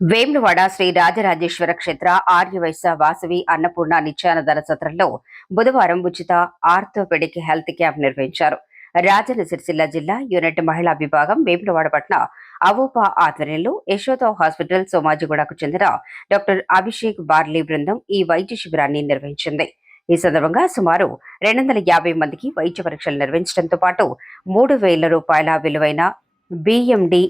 వేములవాడ శ్రీ రాజరాజేశ్వర క్షేత్ర ఆర్యవైశ్య వాసవి అన్నపూర్ణ నిత్యానదాన సత్రంలో బుధవారం ఉచిత ఆర్థోపెడిక్ హెల్త్ క్యాంప్ నిర్వహించారు. రాజన్న సిరిసిల్ల జిల్లా యూనిట్ మహిళా విభాగం వేములవాడ పట్న అవోపా ఆధ్వర్యంలో యశోద హాస్పిటల్ సోమాజిగూడకు చెందిన డాక్టర్ అభిషేక్ బార్లీ బృందం ఈ వైద్య శిబిరాన్ని నిర్వహించింది. ఈ సందర్భంగా సుమారు 250 మందికి వైద్య పరీక్షలు నిర్వహించడంతో పాటు 3,000 రూపాయల విలువైన బిఎండి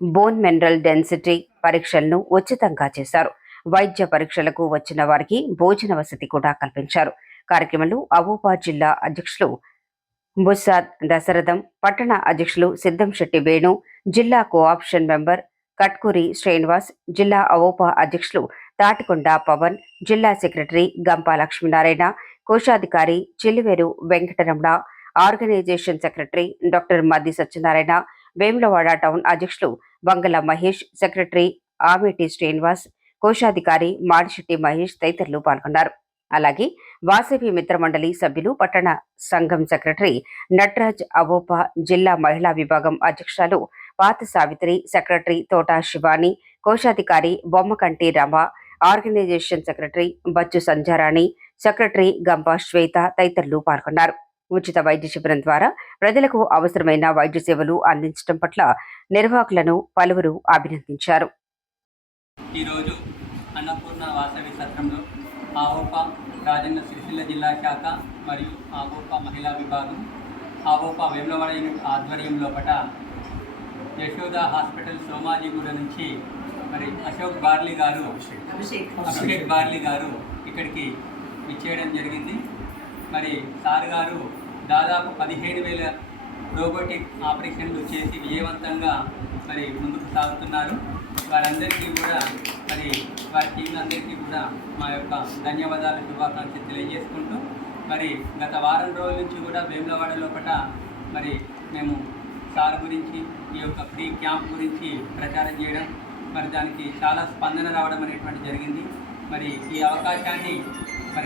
బోన్ మినరల్ డెన్సిటీ పరీక్షలను ఉచితంగా చేశారు. వైద్య పరీక్షలకు వచ్చిన వారికి భోజన వసతి కూడా కల్పించారు. కార్యక్రమంలో అవోపా జిల్లా అధ్యక్షులు బుస్సాద్ దశరథం, పట్టణ అధ్యక్షులు సిద్ధంశెట్టి వేణు, జిల్లా కోఆప్షన్ మెంబర్ కట్కూరి శ్రీనివాస్, జిల్లా అవోపా అధ్యక్షులు తాటికొండ పవన్, జిల్లా సెక్రటరీ గంపా లక్ష్మీనారాయణ, కోశాధికారి చిల్లివేరు వెంకటరమణ, ఆర్గనైజేషన్ సెక్రటరీ డాక్టర్ మద్ది సత్యనారాయణ, వేములవాడ టౌన్ అధ్యక్షులు బంగళ మహేష్, సెక్రటరీ ఆమెటి శ్రీనివాస్, కోశాధికారి మాడిశెట్టి మహేష్ తదితరులు పాల్గొన్నారు. అలాగే వాసవి మిత్రమండలి సభ్యులు, పట్టణ సంఘం సెక్రటరీ నటరాజ్, అవోపా జిల్లా మహిళా విభాగం అధ్యక్షురాలు పాత సావిత్రి, సెక్రటరీ తోట శివాని, కోశాధికారి Bommakanti Rama, organization secretary Bachu Sanjarani, secretary Gampa Shweta తదితరులు పాల్గొన్నారు. ఉచిత వైద్య శిబిరం ద్వారా ప్రజలకు అవసరమైన వైద్య సేవలు అందించడం పట్ల నిర్వాహకులను పలువురు అభినందించారు. ఈరోజు అన్నపూర్ణ వాసవి సత్రంలో ఆవోపా రాజన్న సిరిసిల్ల జిల్లా శాఖ మరియు ఆవోపా మహిళా విభాగం, ఆవోపా వేములవాడ యూనిట్ ఆధ్వర్యంలో యశోద హాస్పిటల్ సోమాజిగూడ నుంచి అభిషేక్ బార్లీ గారు ఇక్కడికి ఇచ్చేయడం జరిగింది. సార్ గారు దాదాపు 15,000 రోబోటిక్ ఆపరేషన్లు చేసి విజయవంతంగా ముందుకు సాగుతున్నారు. వారందరికీ కూడా వారి టీంలందరికీ కూడా మా యొక్క ధన్యవాదాలు, శుభాకాంక్షలు తెలియజేసుకుంటూ గత వారం రోజుల నుంచి కూడా వేములవాడ లోపల మేము సార్ గురించి ఈ యొక్క ఫ్రీ క్యాంప్ గురించి ప్రచారం చేయడం, దానికి చాలా స్పందన రావడం అనేటువంటి జరిగింది. ఈ అవకాశాన్ని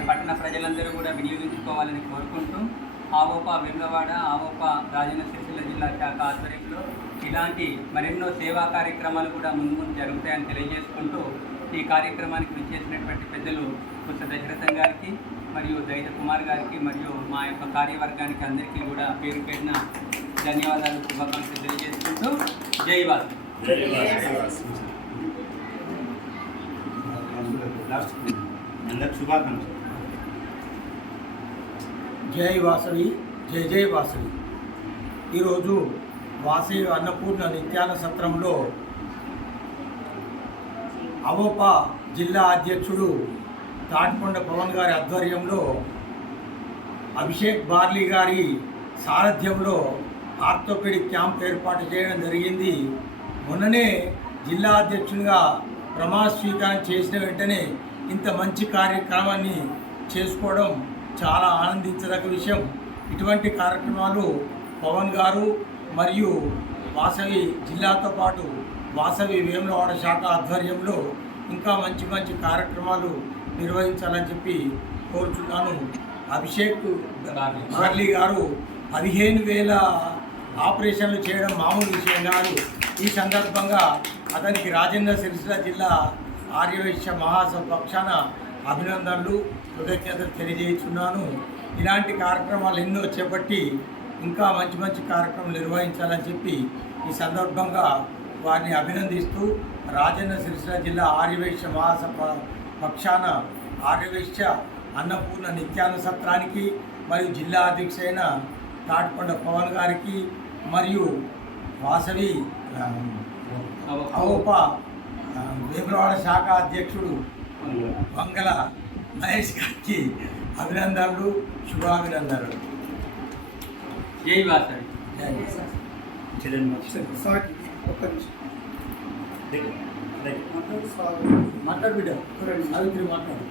పట్టణ ప్రజలందరూ కూడా వినియోగించుకోవాలని కోరుకుంటూ ఆవోపా వేములవాడ, ఆవోపా రాజన్న సిరిసిల్ల జిల్లా శాఖ ఆధ్వర్యంలో ఇలాంటి మరెన్నో సేవా కార్యక్రమాలు కూడా ముందు జరుగుతాయని తెలియజేసుకుంటూ ఈ కార్యక్రమానికి విచ్చేసినటువంటి పెద్దలు కొత్త దశరథం గారికి మరియు దైత కుమార్ గారికి మరియు మా యొక్క కార్యవర్గానికి అందరికీ కూడా పేరు పెట్టిన ధన్యవాదాలు, శుభాకాంక్షలు తెలియజేసుకుంటూ జై వాసవి. జై వాసవి, జై జై వాసవి. ఈరోజు వాసవి అన్నపూర్ణ నిత్యాన సత్రంలో అవోపా జిల్లా అధ్యక్షుడు తాటికొండ పవన్ గారి ఆధ్వర్యంలో అభిషేక్ బార్లీ గారి సారథ్యంలో ఆర్థోపెడిక్ క్యాంప్ ఏర్పాటు చేయడం జరిగింది. మొన్ననే జిల్లా అధ్యక్షునిగా ప్రమాణ స్వీకారం చేసిన వెంటనే ఇంత మంచి కార్యక్రమాన్ని చేసుకోవడం చాలా ఆనందించదగ్గ విషయం. ఇటువంటి కార్యక్రమాలు పవన్ గారు మరియు వాసవి జిల్లాతో పాటు వాసవి వేములవాడ శాఖ ఆధ్వర్యంలో ఇంకా మంచి మంచి కార్యక్రమాలు నిర్వహించాలని చెప్పి కోరుచున్నాను. అభిషేక్ బార్లీ గారు 15,000 ఆపరేషన్లు చేయడం మామూలు విషయం కాదు. ఈ సందర్భంగా అతనికి రాజన్న సిరిసిల్ల జిల్లా ఆర్యవైశ్య మహాసభ పక్షాన అభినందనలు, కృతజ్ఞతలు తెలియజేస్తున్నాను. ఇలాంటి కార్యక్రమాలు ఎన్నో చేపట్టి ఇంకా మంచి మంచి కార్యక్రమాలు నిర్వహించాలని చెప్పి ఈ సందర్భంగా వారిని అభినందిస్తూ రాజన్న సిరిసిల్ల జిల్లా ఆర్యవైశ్య మహాసభ పక్షాన ఆర్యవైశ్య అన్నపూర్ణ నిత్యాన సత్రానికి మరియు జిల్లా అధ్యక్షుడైన తాటికొండ పవన్ గారికి మరియు వాసవి అవోపా వేములవాడ శాఖ అధ్యక్షుడు బంగళ మహేష్ గారికి అభినందనలు, శుభాభినందనలు. జై వాసవి. మాట్లాడు బిడ్డ, సావిత్రి మాట్లాడు,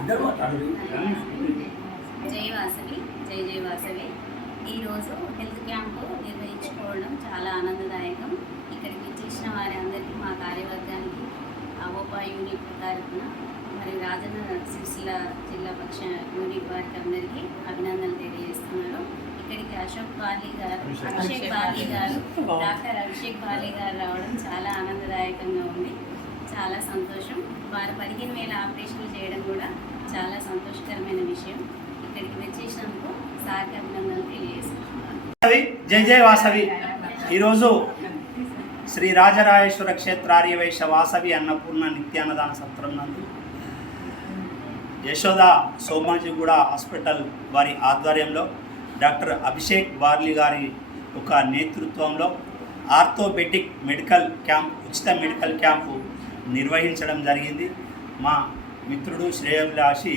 ఇద్దరు మాట్లాడు. జై వాసవి, జై జై వాసవి. ఈరోజు హెల్త్ క్యాంపు నిర్వహించుకోవడం చాలా ఆనందదాయకం. ఇక్కడికి వచ్చేసిన వారి అందరికీ, మా కార్యవర్గానికి, అవోపా యూనిట్ తరఫున మరియు రాజన్న సిరిసిల్ల జిల్లా పక్ష యూనిట్ వారికి అందరికీ అభినందనలు తెలియజేస్తున్నారు. ఇక్కడికి అభిషేక్ బాలి గారు డాక్టర్ అభిషేక్ బాలి గారు రావడం చాలా ఆనందదాయకంగా ఉంది. చాలా సంతోషం. వారు 15,000 ఆపరేషన్లు చేయడం కూడా చాలా సంతోషకరమైన విషయం. ఇక్కడికి వచ్చేసినందుకు సార్కి అభినందనలు తెలియజేస్తున్నాను. జై జై వాసవి. ఈరోజు శ్రీ రాజరాజేశ్వర క్షేత్ర ఆర్యవైశ్య వాసవి అన్నపూర్ణ నిత్యాన్నదాన సత్రం నందు యశోద సోమాజిగూడ హాస్పిటల్ వారి ఆధ్వర్యంలో డాక్టర్ అభిషేక్ బార్లీ గారి ఒక నేతృత్వంలో ఆర్థోపెడిక్ మెడికల్ క్యాంప్, ఉచిత మెడికల్ క్యాంపు నిర్వహించడం జరిగింది. మా మిత్రుడు శ్రేయోభిలాషి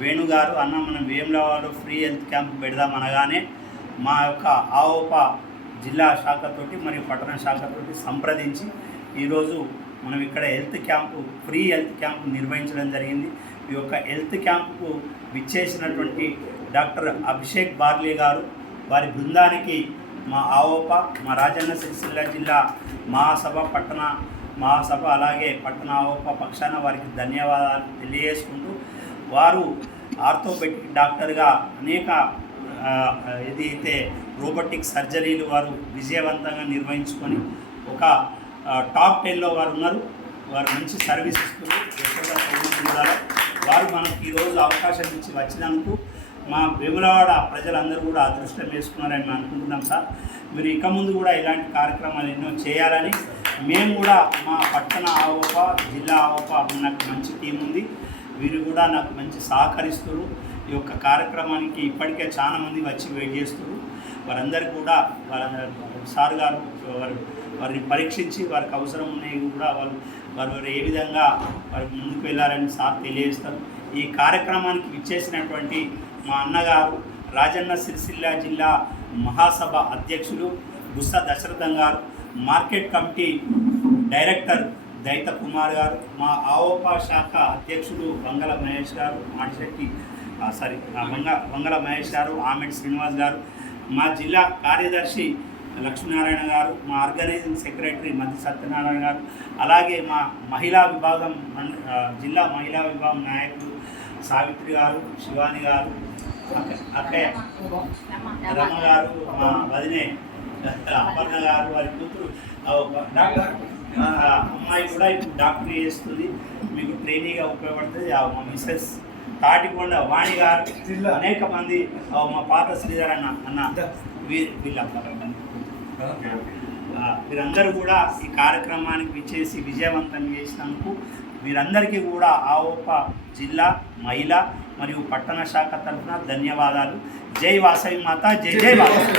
వేణుగారు అన్న మనం వేములవాడలో ఫ్రీ హెల్త్ క్యాంప్ పెడదామనగానే మా యొక్క ఆవోప జిల్లా శాఖతోటి మరియు పట్టణ శాఖతోటి సంప్రదించి ఈరోజు మనం ఇక్కడ health camp, free health camp నిర్వహించడం జరిగింది. ఈ యొక్క హెల్త్ క్యాంపుకు విచ్చేసినటువంటి డాక్టర్ అభిషేక్ బార్లీ గారు వారి బృందానికి మా ఆవోప, మా రాజన్న సిరిసిల్ల జిల్లా మహాసభ, పట్టణ మహాసభ అలాగే పట్టణ ఆవోప పక్షాన వారికి ధన్యవాదాలు తెలియజేసుకుంటూ, వారు ఆర్థోపెడిక్ డాక్టర్గా అనేక ఏదైతే రోబోటిక్ సర్జరీలు వారు విజయవంతంగా నిర్వహించుకొని ఒక టాప్ 10లో వారు ఉన్నారు. వారు మంచి సర్వీస్ ఇస్తున్నారు. వారు మనకు ఈరోజు అవకాశం ఇచ్చి వచ్చినందుకు మా వేములవాడ ప్రజలందరూ కూడా అదృష్టం వేసుకున్నారని మేము అనుకుంటున్నాం సార్. మీరు ఇక ముందు కూడా ఇలాంటి కార్యక్రమాలు ఎన్నో చేయాలని, మేము కూడా మా పట్టణ ఆవోప, జిల్లా ఆవోప నాకు మంచి టీం ఉంది. వీరు కూడా నాకు మంచి సహకరిస్తారు. ఈ యొక్క కార్యక్రమానికి ఇప్పటికే చాలామంది వచ్చి వెయిట్ చేస్తారు. వారందరికీ కూడా సార్ గారు వారిని పరీక్షించి వారికి అవసరం ఉన్నాయి కూడా వారు ఏ విధంగా వారు ముందుకు వెళ్ళాలని సార్ తెలియజేస్తారు. ఈ కార్యక్రమానికి విచ్చేసినటువంటి మా అన్నగారు రాజన్న సిరిసిల్ల జిల్లా మహాసభ అధ్యక్షులు బుస్స దశరథం గారు, మార్కెట్ కమిటీ డైరెక్టర్ దైత కుమార్ గారు, మా ఆవోప శాఖ అధ్యక్షుడు వంగల మహేష్ గారు, వంగల మహేష్ గారు, ఆమెడ్ శ్రీనివాస్ గారు, మా జిల్లా కార్యదర్శి లక్ష్మీనారాయణ గారు, మా ఆర్గనైజింగ్ సెక్రటరీ మధ్య సత్యనారాయణ గారు, అలాగే మా మహిళా విభాగం జిల్లా మహిళా విభాగం నాయకులు సావిత్రి గారు, శివాని గారు, అక్కయ్య రమ గారు, మా వదినే అపర్ణ గారు, వారి కూతురు అమ్మాయి కూడా ఇప్పుడు డాక్టరీ చేస్తుంది, మీకు ట్రైనీగా ఉపయోగపడుతుంది. మా మిస్సెస్ తాటికొండ వాణి గారు, అనేక మంది, మా పాత శ్రీధర్ అన్న వీరందరూ కూడా ఈ కార్యక్రమానికి విచ్చేసి విజయవంతం చేసినందుకు వీరందరికీ కూడా ఆవోప జిల్లా మహిళా మరియు పట్టణ శాఖ తరఫున ధన్యవాదాలు. జై వాసవి మాత, జై జై వాసవి.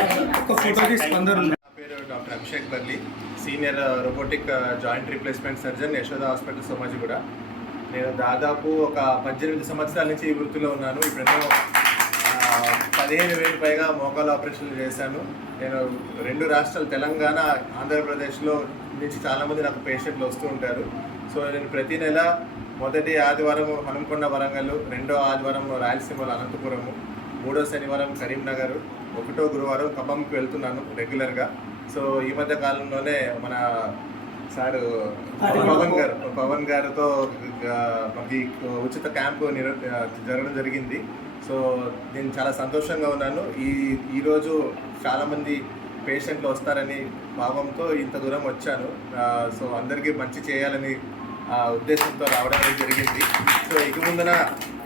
పేరు doctor Abhishek Barli, senior robotic joint replacement surgeon, Yashoda hospital Somajiguda. నేను దాదాపు ఒక 18 సంవత్సరాల నుంచి ఈ వృత్తిలో ఉన్నాను. ఇప్పుడేమో 15,000 పైగా మోకాలు ఆపరేషన్లు చేశాను. నేను 2 రాష్ట్రాలు తెలంగాణ, ఆంధ్రప్రదేశ్లో నుంచి చాలామంది నాకు పేషెంట్లు వస్తూ ఉంటారు. సో నేను ప్రతి నెల మొదటి ఆదివారం హనుమకొండ వరంగల్, 2వ ఆదివారం రాయలసీమలో అనంతపురము, 3వ శనివారం కరీంనగర్, 1వ గురువారం ఖమ్మంకి వెళ్తున్నాను రెగ్యులర్గా. సో ఈ మధ్య కాలంలోనే మన సార్ పవన్ గారితో మనకి ఉచిత క్యాంపు జరగడం జరిగింది. సో నేను చాలా సంతోషంగా ఉన్నాను. ఈరోజు చాలామంది పేషెంట్లు వస్తారని భావంతో ఇంత దూరం వచ్చాను. సో అందరికీ మంచి చేయాలని ఉద్దేశంతో రావడం జరిగింది. సో ఇక ముందున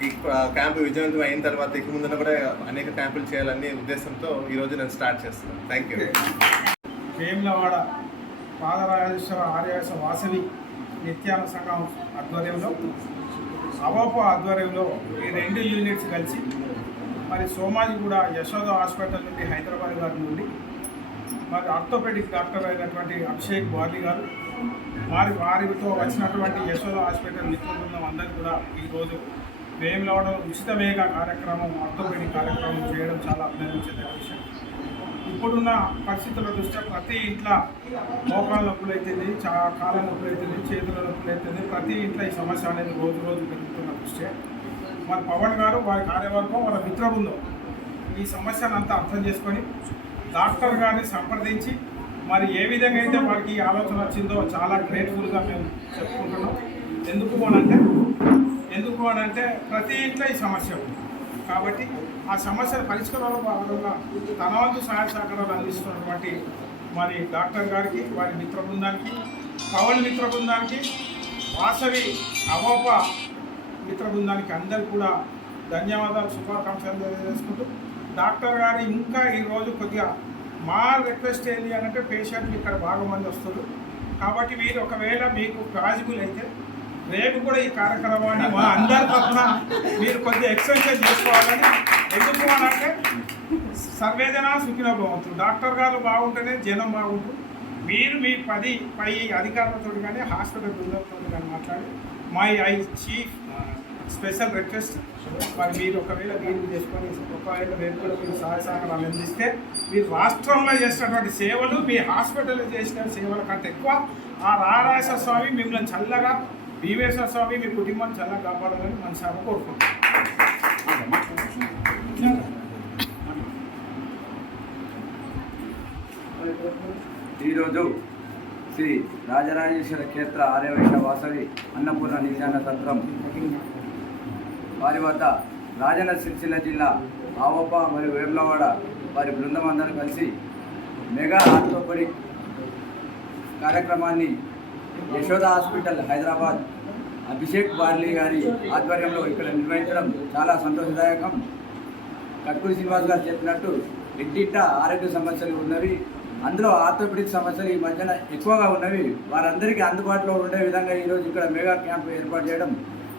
ఈ క్యాంపు విజయవంతం అయిన తర్వాత ఇక ముందున కూడా అనేక క్యాంపులు చేయాలనే ఉద్దేశంతో ఈరోజు నేను స్టార్ట్ చేస్తున్నాను. Thank you. వేములవాడ రాజరాజేశ్వర ఆర్యవైశ్య వాసవి నిత్యాన్న సంఘం ఆధ్వర్యంలో, ఆవోప ఆధ్వర్యంలో ఈ 2 యూనిట్స్ కలిసి మరి సోమాజిగూడ యశోద హాస్పిటల్ నుండి, హైదరాబాద్ గారి నుండి మరి ఆర్థోపెడిక్ డాక్టర్ అయినటువంటి అభిషేక్ బార్లీ గారు, వారితో వచ్చినటువంటి యశోద హాస్పిటల్ మిత్ర బృందం అందరూ కూడా ఈరోజు వేములవాడలో ఉచిత వేగ కార్యక్రమం, ఆర్థోపెడిక్ కార్యక్రమం చేయడం చాలా అభినందించేదగ్గ విషయం. ఇప్పుడున్న పరిస్థితుల దృష్ట్యా ప్రతి ఇంట్లో మోకాళ్ళ నొప్పులు అవుతుంది, కాళ్ళ నొప్పులు అవుతుంది, చేతుల నొప్పులు అవుతుంది. ప్రతి ఇంట్లో ఈ సమస్య అనేది రోజు పెరుగుతున్న దృష్ట్యా మరి పవన్ గారు, వారి కార్యవర్గం, వాళ్ళ మిత్ర బృందం ఈ సమస్యను అంతా అర్థం చేసుకొని డాక్టర్ గారిని సంప్రదించి మరి ఏ విధంగా అయితే వారికి ఈ ఆలోచన వచ్చిందో చాలా గ్రేట్ఫుల్గా మేము చెప్పుకుంటున్నాం. ఎందుకు అనంటే ప్రతి ఇంట్లో ఈ సమస్య ఉంది. కాబట్టి ఆ సమస్యల పరిష్కారంలో భాగంగా తన వంతు సహాయ సహకారాలు అందిస్తున్నటువంటి మరి డాక్టర్ గారికి, వారి మిత్ర బృందానికి, పవన్ మిత్ర బృందానికి, వాసవి అవోప మిత్ర బృందానికి అందరూ కూడా ధన్యవాదాలు, శుభాకాంక్షలు తెలియజేసుకుంటూ డాక్టర్ గారు ఇంకా ఈరోజు కొద్దిగా మా రిక్వెస్ట్ ఏంటి అంటే పేషెంట్లు ఇక్కడ బాగా మంది వస్తారు కాబట్టి మీరు ఒకవేళ మీకు పాజిబుల్ అయితే రేపు కూడా ఈ కార్యక్రమాన్ని మా అందరి తరఫున మీరు కొద్దిగా ఎక్సర్సైజ్ చేసుకోవాలని. ఎందుకు అని అంటే సర్వేజన సుఖినో భవంతు, డాక్టర్ గారు బాగుంటేనే జనం బాగుంటారు. మీరు మీ పై అధికారులతో కానీ హాస్పిటల్ బృందంతో కానీ మాట్లాడి ఐ చీఫ్ స్పెషల్ రిక్వెస్ట్ మరి మీరు ఒకవేళ వీలు చేసుకొని ఒకవేళ రేపు కూడా మీరు సహాయ సహకారాలు అందిస్తే మీరు రాష్ట్రంలో చేసినటువంటి సేవలు మీ హాస్పిటల్లో చేసిన సేవల కంటే ఎక్కువ ఆ రారాజేశ్వర స్వామి మిమ్మల్ని చల్లగా, భీమేశ్వర స్వామి మీ కుటుంబాన్ని చల్లగా కాపాడాలని మనసారా కోరుకుంటున్నాం. ఈరోజు శ్రీ రాజరాజేశ్వర క్షేత్ర ఆర్యవైశ్య వాసవి అన్నపూర్ణ నిత్యాన్న సత్రం వారి వద్ద రాజన్న సిరిసిల్ల జిల్లా ఆవోప మరియు వేములవాడ వారి బృందం అందరూ కలిసి మెగా ఆర్థోపెడిక్ కార్యక్రమాన్ని యశోద హాస్పిటల్ హైదరాబాద్ అభిషేక్ బార్లీ గారి ఆధ్వర్యంలో ఇక్కడ నిర్వహించడం చాలా సంతోషదాయకం. కట్కూరి శ్రీనివాస్ గారు చెప్పినట్టు ఇంటింట ఆరోగ్య సమస్యలు ఉన్నవి, అందులో ఆర్థోపెడిక్ సమస్యలు ఈ మధ్యన ఎక్కువగా ఉన్నవి. వారందరికీ అందుబాటులో ఉండే విధంగా ఈరోజు ఇక్కడ మెగా క్యాంప్ ఏర్పాటు చేయడం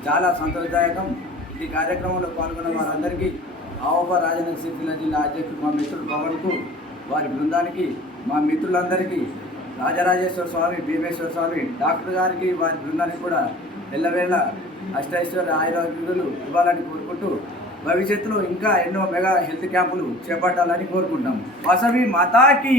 చాలా సంతోషదాయకం. ఈ కార్యక్రమంలో పాల్గొన్న వారందరికీ ఆవోప రాజన్న సిరిసిల్ల జిల్లా అధ్యక్షుడు మా మిత్రుడు పవన్కు, వారి బృందానికి, మా మిత్రులందరికీ, రాజరాజేశ్వర స్వామి, భీమేశ్వర స్వామి, డాక్టర్ గారికి, వారి బృందానికి కూడా ఎల్లవేళ అష్టైశ్వర్య ఆయురారోగ్యాలు ఇవ్వాలని కోరుకుంటూ భవిష్యత్తులో ఇంకా ఎన్నో మెగా హెల్త్ క్యాంపులు చేపట్టాలని కోరుకుంటాం. వాసవి మాతాకి.